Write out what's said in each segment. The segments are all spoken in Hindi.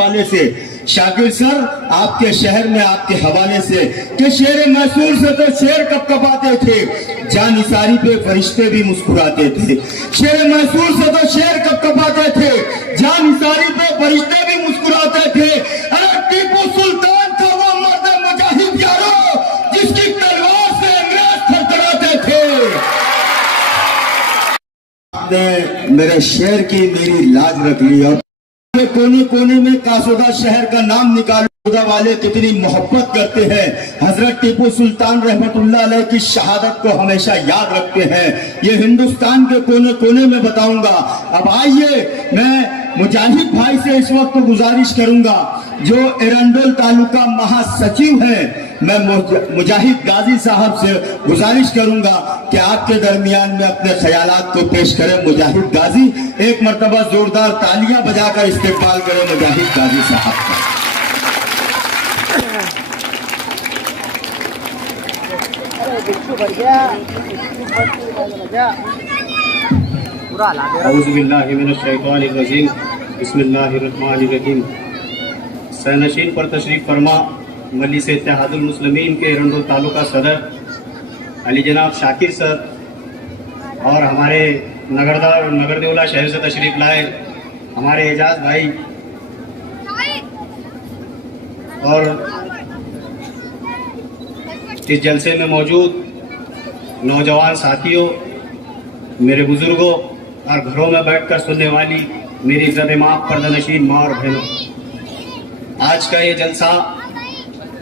हवाले से शाकिर सर आपके शहर में आपके हवाले से कि शेर मैसूर से तो शेर कपकपाते थे, जानिसारी पे फरिश्ते भी मुस्कुराते थे। शेर मैसूर से तो शेर कपकपाते थे, जानिसारी पे फरिश्ते भी मुस्कुराते थे। अरे टीपू सुल्तान था वो मर्द मुजाहिद यारो जिसकी तलवार से अंग्रेज थरथराते थे। मेरे शेर की मेरी लाज रख ली और कोने कोने में कासोदा शहर का नाम निकालो। खुदा वाले कितनी मोहब्बत करते हैं, हजरत टीपू सुल्तान रहमतुल्लाह अलैह की शहादत को हमेशा याद रखते हैं। ये हिंदुस्तान के कोने कोने में बताऊंगा। अब आइए मैं मुजाहिद भाई से इस वक्त गुजारिश करूंगा, जो एरंडोल तालुका महासचिव है, मैं मुजाहिद गाजी साहब से गुजारिश करूंगा कि आपके दरमियान में अपने ख्यालात को पेश करें। मुजाहिद गाजी, एक मर्तबा जोरदार तालियां बजाकर इस्तेकबाल करें मुजाहिद गाजी साहब का। बिस्मिल्लाहिर्रहमानिर्रहीम। सैनशीन पर तशरीफ फरमा मजलिस इत्तेहादुल मुस्लिमीन के एरंडोल तालुका सदर अली जनाब शाकिर सर और हमारे नगर देवला शहर से तशरीफ लाए हमारे एजाज भाई और इस जलसे में मौजूद नौजवान साथियों, मेरे बुजुर्गों और घरों में बैठकर सुनने वाली मेरी इज्जत माफ़ पर्दानशीन माँ और बहनों, आज का ये जलसा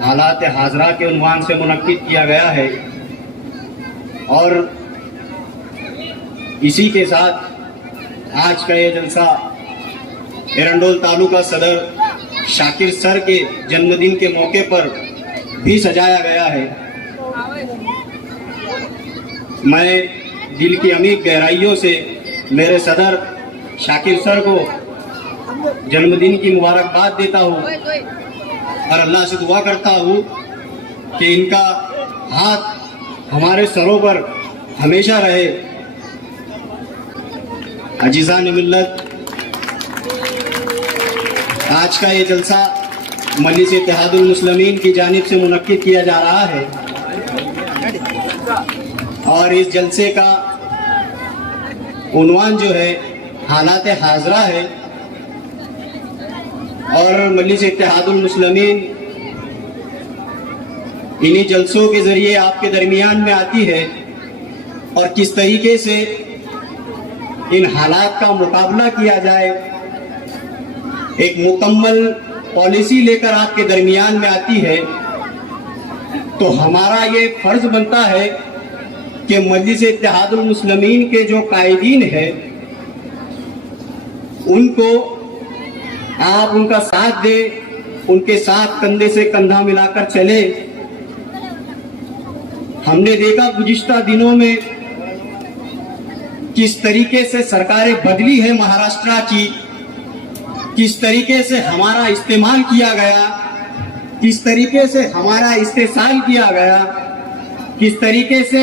हालात हाजरा के उन्वान से मुनक्किद किया गया है और इसी के साथ आज का ये जलसा एरंडोल तालुका सदर शाकिर सर के जन्मदिन के मौके पर भी सजाया गया है। मैं दिल की अमीर गहराइयों से मेरे सदर शाकिर सर को जन्मदिन की मुबारकबाद देता हूँ और अल्लाह से दुआ करता हूँ कि इनका हाथ हमारे सरों पर हमेशा रहे। अजीज़ान मिल्लत, आज का ये जलसा मजलिस इत्तेहादुल मुस्लिमीन की जानिब से मुनक्किद किया जा रहा है और इस जलसे का उन्वान जो है हालात हाजरा है और मजलिस इत्तेहादुल मुस्लिमीन इन्हीं जलसों के जरिए आपके दरमियान में आती है और किस तरीके से इन हालात का मुकाबला किया जाए, एक मुकम्मल पॉलिसी लेकर आपके दरमियान में आती है। तो हमारा ये फर्ज बनता है कि मजलिस इत्तेहादुल मुस्लिमीन के जो कायदीन है उनको आप उनका साथ दें, उनके साथ कंधे से कंधा मिलाकर चले। हमने देखा गुज़िश्ता दिनों में किस तरीके से सरकारें बदली है महाराष्ट्र की, किस तरीके से हमारा इस्तेमाल किया गया, किस तरीके से हमारा इस्तेसाल किया गया, किस तरीके से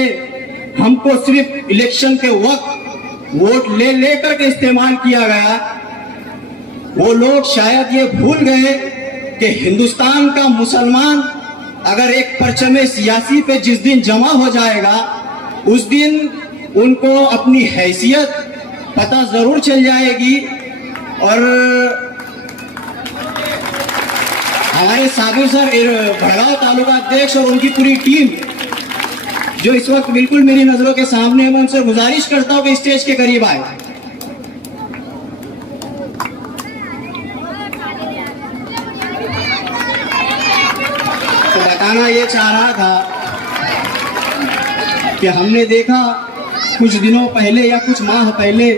हमको सिर्फ इलेक्शन के वक्त वोट ले लेकर के इस्तेमाल किया गया। वो लोग शायद ये भूल गए कि हिंदुस्तान का मुसलमान अगर एक परचमे सियासी पे जिस दिन जमा हो जाएगा उस दिन उनको अपनी हैसियत पता जरूर चल जाएगी। और हमारे साबिर सर भड़गांव तालुका अध्यक्ष और उनकी पूरी टीम जो इस वक्त बिल्कुल मेरी नजरों के सामने है, मैं उनसे गुजारिश करता हूं कि स्टेज के करीब आए। तो बताना ये चाह रहा था कि हमने देखा कुछ दिनों पहले या कुछ माह पहले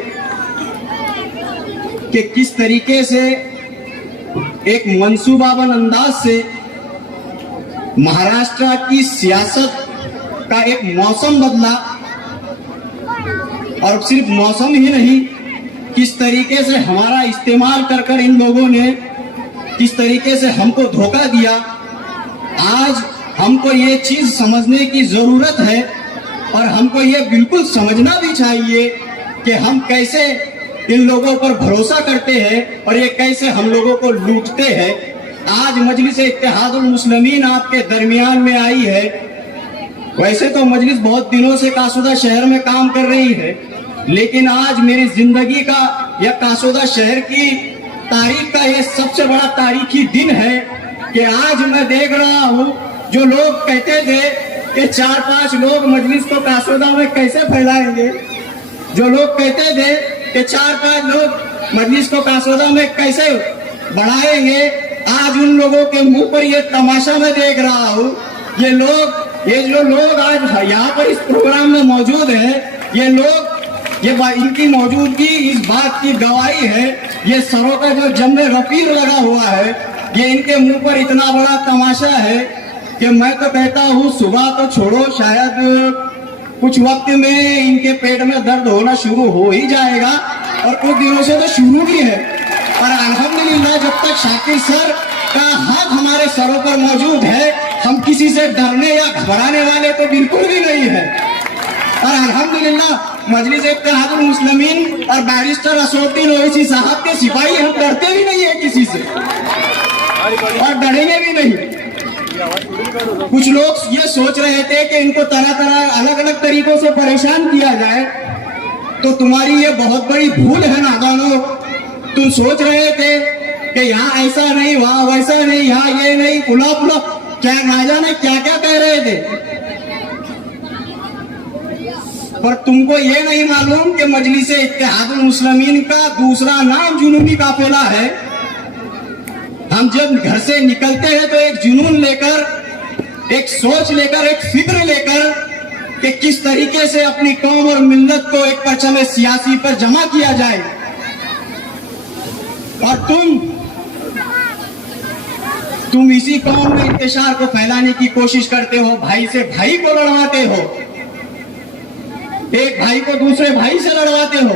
कि किस तरीके से एक मंसूबाबंद अंदाज से महाराष्ट्र की सियासत का एक मौसम बदला और सिर्फ मौसम ही नहीं, किस तरीके से हमारा इस्तेमाल कर इन लोगों ने किस तरीके से हमको धोखा दिया। आज हमको ये चीज समझने की जरूरत है और हमको ये बिल्कुल समझना भी चाहिए कि हम कैसे इन लोगों पर भरोसा करते हैं और ये कैसे हम लोगों को लूटते हैं। आज मजलिस इत्तेहादुल मुस्लिमीन आपके दरमियान में आई है। वैसे तो मजलिस बहुत दिनों से कासोदा शहर में काम कर रही है, लेकिन आज मेरी जिंदगी का या कासोदा शहर की तारीख का ये सबसे बड़ा तारीखी दिन है कि आज मैं देख रहा हूँ जो लोग कहते थे कि 4-5 लोग मजलिस को कासोदा में कैसे फैलाएंगे, जो लोग कहते थे कि 4-5 लोग मजलिस को कासोदा में कैसे बढ़ाएंगे, आज उन लोगों के मुंह पर ये तमाशा मैं देख रहा हूँ। ये जो लोग आज यहाँ पर इस प्रोग्राम में मौजूद है, ये लोग इनकी मौजूदगी इस बात की गवाही है। ये सरों का जो जम्मे रफीर लगा हुआ है, ये इनके मुंह पर इतना बड़ा तमाशा है कि मैं तो कहता हूँ सुबह तो छोड़ो, शायद कुछ वक्त में इनके पेट में दर्द होना शुरू हो ही जाएगा और कुछ दिनों से तो शुरू भी है। और अल्हम्दुलिल्लाह जब तक शाकिर सर का हाथ हमारे सरों पर मौजूद है, हम किसी से डरने या घबराने वाले तो बिल्कुल भी नहीं है। और अल्हम्दुलिल्लाह मजलिस इत्तेहादुल मुस्लिमीन और बैरिस्टर असदुद्दीन ओवैसी साहब के सिपाही हम डरते भी नहीं है किसी से और डरेंगे भी नहीं। कुछ लोग ये सोच रहे थे कि इनको तरह तरह अलग अलग तरीकों से परेशान किया जाए, तो तुम्हारी ये बहुत बड़ी भूल है नादानो। तुम सोच रहे थे कि यहाँ ऐसा नहीं, वहाँ वैसा नहीं, यहाँ ये नहीं, पुला पुला क्या ना जाने क्या क्या कह रहे थे, पर तुमको ये नहीं मालूम कि मजलिस इत्तेहादुल मुस्लिमीन का दूसरा नाम जुनूनी काफिला है। हम जब घर से निकलते हैं तो एक जुनून लेकर, एक सोच लेकर, एक फिक्र लेकर कि किस तरीके से अपनी कौम और मिल्लत को एक परचम सियासी पर जमा किया जाए। और तुम इसी कौम में इंतशार को फैलाने की कोशिश करते हो, भाई से भाई को लड़वाते हो, एक भाई को दूसरे भाई से लड़वाते हो।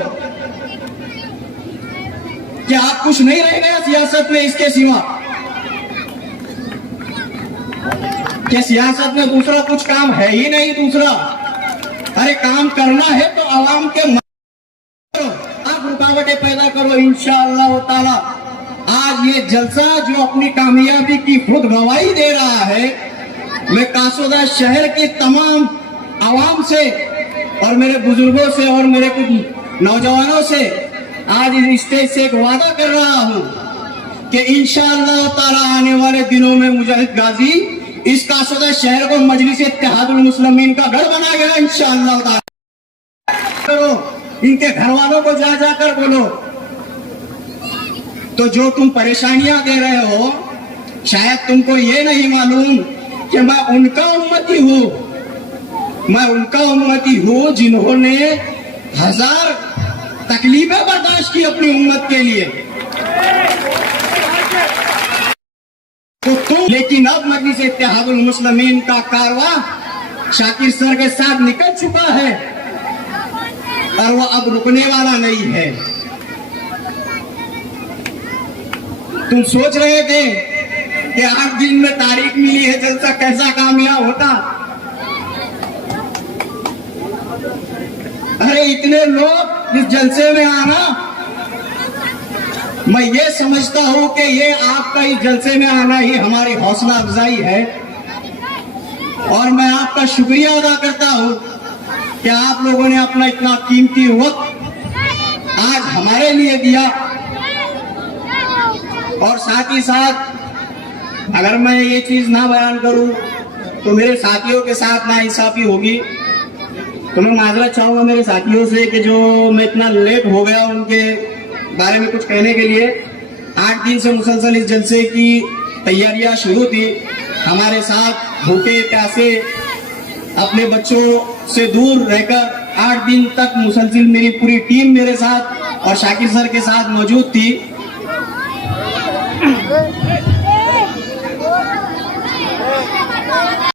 क्या आप कुछ नहीं रह गया सियासत में इसके सिवा? क्या सियासत में दूसरा कुछ काम है ही नहीं? दूसरा अरे काम करना है तो आवाम के करो, आप रुकावटें पैदा करो। इंशाअल्लाह ताला आज ये जलसा जो अपनी कामयाबी की खुद गवाही दे रहा है, मैं कासोदा शहर के तमाम आवाम से और मेरे बुजुर्गों से और मेरे कुछ नौजवानों से आज इस स्टेज से एक वादा कर रहा हूं कि इंशाअल्लाह ताला आने वाले दिनों में मुजाहिद गाजी इस कासोदा शहर को मजलिस इत्तेहादुल मुस्लिमीन का गढ़ बनाएगा इंशाअल्लाह ताला। करो, इनके घर वालों को जा जाकर बोलो। तो जो तुम परेशानियां दे रहे हो, शायद तुमको ये नहीं मालूम कि मैं उनका उम्मती हूँ, मैं उनका उम्मती हूँ जिन्होंने 1000 तकलीफें बर्दाश्त की अपनी उम्मत के लिए। तो तुम लेकिन अब मजलिस इत्तेहादुल मुस्लिमीन का कारवां शाकिर सर के साथ निकल चुका है और वो अब रुकने वाला नहीं है। तुम सोच रहे थे कि 8 दिन में तारीख मिली है, जलसा कैसा कामयाब होता। अरे इतने लोग इस जलसे में आना, मैं ये समझता हूं कि ये आपका इस जलसे में आना ही हमारी हौसला अफजाई है और मैं आपका शुक्रिया अदा करता हूं कि आप लोगों ने अपना इतना कीमती वक्त आज हमारे लिए दिया। और साथ ही साथ अगर मैं ये चीज ना बयान करूं तो मेरे साथियों के साथ नाइंसाफी होगी, तो मैं माजरत चाहूंगा मेरे साथियों से कि जो मैं इतना लेट हो गया उनके बारे में कुछ कहने के लिए। 8 दिन से मुसलसल इस जलसे की तैयारियां शुरू थी, हमारे साथ भूखे प्यासे अपने बच्चों से दूर रहकर 8 दिन तक मुसलसल मेरी पूरी टीम मेरे साथ और शाकिर सर के साथ मौजूद थी।